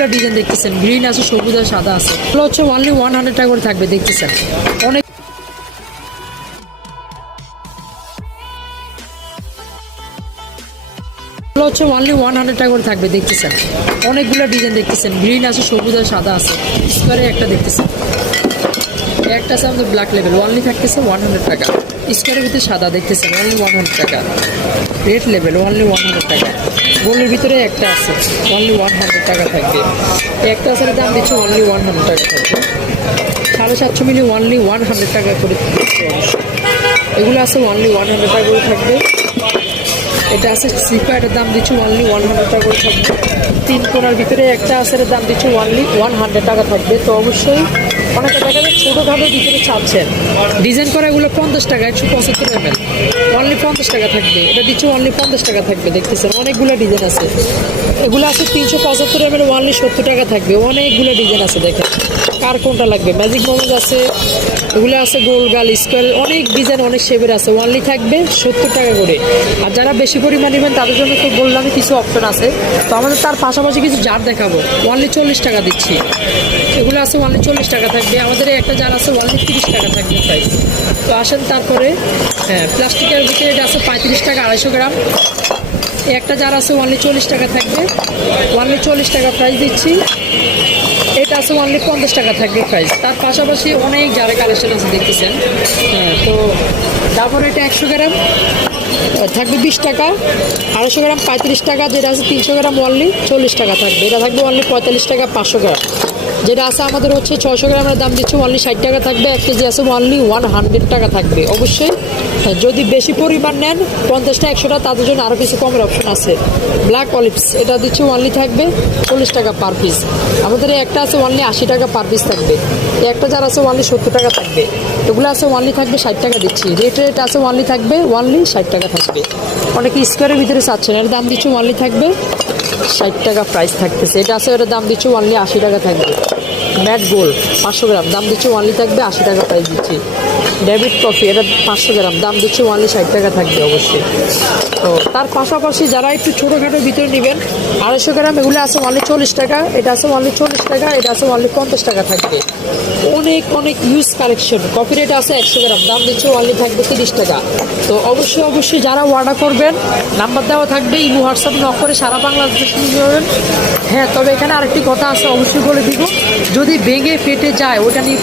অনেকগুলো ডিজাইন দেখতেছেন, গ্রিন আছে, সবুজ আর সাদা আছে। এগুলো হচ্ছে অনলি 100 টাকা করে থাকবে, দেখতেছেন অনেক। হচ্ছে অনলি 100 টাকা করে থাকবে, দেখতেছেন অনেকগুলো ডিজাইন দেখতেছেন, গ্রিন আছে, সবুজ আর সাদা আছে। স্কোয়ারে একটা দেখতেছেন, একটা আছে আমাদের ব্ল্যাক লেভেল, অনলি থাকতেছে 100 টাকা। স্কোয়ারের ভিতরে সাদা দেখতেছেন, অনলি 100 টাকা। রেড লেভেল অনলি 100 টাকা। গোল্ডের ভিতরে একটা আছে, অনলি 100 টাকা থাকবে। একটা আছে দাম দিচ্ছে অনলি 100 টাকা থাকবে। 750 মিলি অনলি 100 টাকা করে দিচ্ছে অবশ্যই। এগুলো আছে অনলি 100 টাকা করে থাকবে। এটা আছে সিপা, এটার দাম দিচ্ছে অনলি 100 টাকা করে থাকবে। 3 কোণার ভিতরে একটা আছে, এটার দাম দিচ্ছে অনলি 100 টাকা থাকবে। তো অবশ্যই অনেকে দেখা যায় ছোটোখাটোর ভিতরে চাচ্ছেন, ডিজাইন করা এগুলো 50 টাকা, 175 ml অনলি 50 টাকা থাকবে। এটা দিচ্ছে অনলি 50 টাকা থাকবে, দেখতেছেন অনেকগুলো ডিজাইন আছে। এগুলো আছে 375 ml অনলি 70 টাকা থাকবে। অনেকগুলো ডিজাইন আছে, দেখেন কার কোনটা লাগবে। ম্যাজিক মোমোজ আছে, এগুলো আছে গোল গাল স্কোয়ার, অনেক ডিজাইন অনেক শেপের আছে। অনলি থাকবে 70 টাকা করে। আর যারা বেশি পরিমাণ নেবেন তাদের জন্য তো বললাম কিছু অপশন আছে। তো আমাদের তার পাশাপাশি কিছু জার দেখাবো, অনলি 40 টাকা দিচ্ছি। এগুলো আছে অনলি 40 টাকা থাকবে। আমাদের একটা জার আছে অনলি 30 টাকা থাকবে প্রাইস। তো আসেন তারপরে, হ্যাঁ প্লাস্টিকের ভিতরে এটা আছে 35 টাকা 250 গ্রাম। একটা জার আছে অনলি 40 টাকা থাকবে, অনলি 40 টাকা প্রাইস দিচ্ছি। এটা আছে অনলি 50 টাকা থাকবে প্রাইস। তার পাশাপাশি অনেক জারে কালেকশন আছে, দেখতেছেন। হ্যাঁ, তো তারপরে এটা 100 গ্রাম থাকবে 20 টাকা, 250 গ্রাম 35 টাকা। যেটা আছে 300 গ্রাম অনলি 40 টাকা থাকবে। এটা থাকবে অনলি 45 টাকা 500 গ্রাম। যেটা আছে আমাদের হচ্ছে 600 গ্রামের দাম দিচ্ছে অনলি 60 টাকা থাকবে। 1 কেজি আছে অনলি 100 টাকা থাকবে। অবশ্যই যদি বেশি পরিমাণ নেন 50টা 100টা, তাদের জন্য আরও কিছু কমের অপশন আছে। ব্ল্যাক অলিভস এটা দিচ্ছে অনলি থাকবে 40 টাকা পার পিস। আমাদের একটা আছে অনলি 80 টাকা পার পিস থাকবে। একটা যার আছে অনলি 70 টাকা থাকবে। এগুলো আছে অনলি থাকবে 60 টাকা দিচ্ছি। রেট আছে অনলি থাকবে অনলি 60 টাকা থাকবে। অনেকে স্কোয়ারের ভিতরে চাচ্ছেন, এর দাম দিচ্ছে অনলি থাকবে 60 টাকা প্রাইস থাকতেছে। এটা আছে, এটার দাম দিচ্ছে অনলি 80 টাকা থাকবে। ম্যাট গোল্ড 500 গ্রাম দাম দিচ্ছে অনলি থাকবে 80 টাকা প্রাইস দিচ্ছি। ডেভিড কফি এটা 500 গ্রাম দাম দিচ্ছে অনলি 60 টাকা থাকবে অবশ্যই। তো তার পাশাপাশি যারা একটু ছোটোখাটোর ভিতরে নেবেন 250 গ্রাম, এগুলো আছে অনলি 40 টাকা। এটা আছে অনলি 40 টাকা। এটা আছে অনলি 50 টাকা থাকবে। অনেক অনেক ইউজ কালেকশন। কফি রেট আছে 100 গ্রাম দাম দিচ্ছে অনলি থাকবে 30 টাকা। তো অবশ্যই যারা অর্ডার করবেন নাম্বার দেওয়া থাকবে, ইমো হোয়াটসঅ্যাপ নক করে সারা বাংলাদেশ নিতে পারবেন। হ্যাঁ, তবে এখানে আরেকটি কথা আছে, অবশ্যই বলে দিব, যদি ভেঙে ফেটে যায় ওটা নিয়ে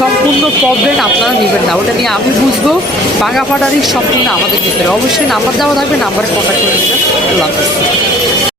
সম্পূর্ণ প্রবলেম আপনারা নেবেন না। ওটা নিয়ে আমি বুঝবো, ভাঙা ফাটারই সম্পূর্ণ আমাদের ভিতরে। অবশ্যই নাম্বার দেওয়া থাকবে, নাম্বারে কন্ট্যাক্ট করে নেবেন। আল্লাহ হাফেজ।